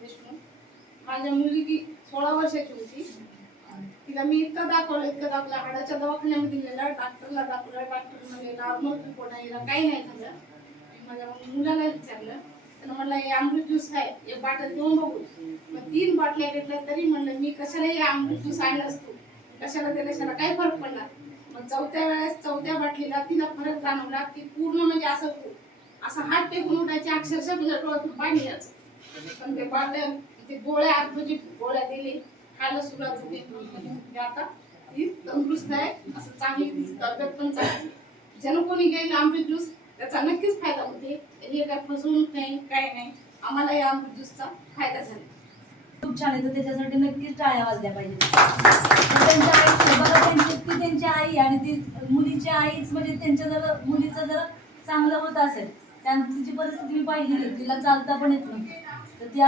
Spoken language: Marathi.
देशमुख. माझ्या मुलगी 16 वर्षाची होती. तिला मी इतकं दाखवलं हाडाच्या दवाखान्यामध्ये नेलं, डॉक्टरला दाखवलं. डॉक्टर म्हणजे नॉर्मल रिपोर्ट आहे, काही नाही झालं. माझ्या मुलाला विचारलं, त्यानं म्हणलं हे अमृत ज्यूस आहे, एक बाटल देऊन बघू. मग 3 बाटल्या घेतल्या तरी म्हणलं मी कशाला हे अमृत ज्यूस आणलं असतो, कशाला त्याला काय फरक पडला. मग चौथ्या बाटलीला तिला फरक जाणवला की पूर्ण म्हणजे असं हात टेकून उठायचे, अक्षरशः तुझ्या डोळ्यातून पाणी यायचं. पण ते बाटल्या ते गोळ्या म्हणजे गोळ्या दिली, खायला सुरुवात झाली. आता ती तंदुरुस्त आहे, असं चांगली तब्येत पण चांगली. ज्यानं कोणी घेईल अमृत ज्यूस त्याचा नक्कीच फायदा होते. हे काय फसवणूक नाही, काय नाही. आम्हाला या अमृत ज्यूसचा फायदा झाला. खूप छान आहे, तर त्याच्यासाठी नक्कीच टाळ्या वाजल्या पाहिजेत. त्यांची आई आणि ती मुलीची आईच म्हणजे त्यांच्या मुलीचं जर चांगलं होत असेल, तिची परिस्थिती मी पाहिली, तिला चालता पण येत नव्हती.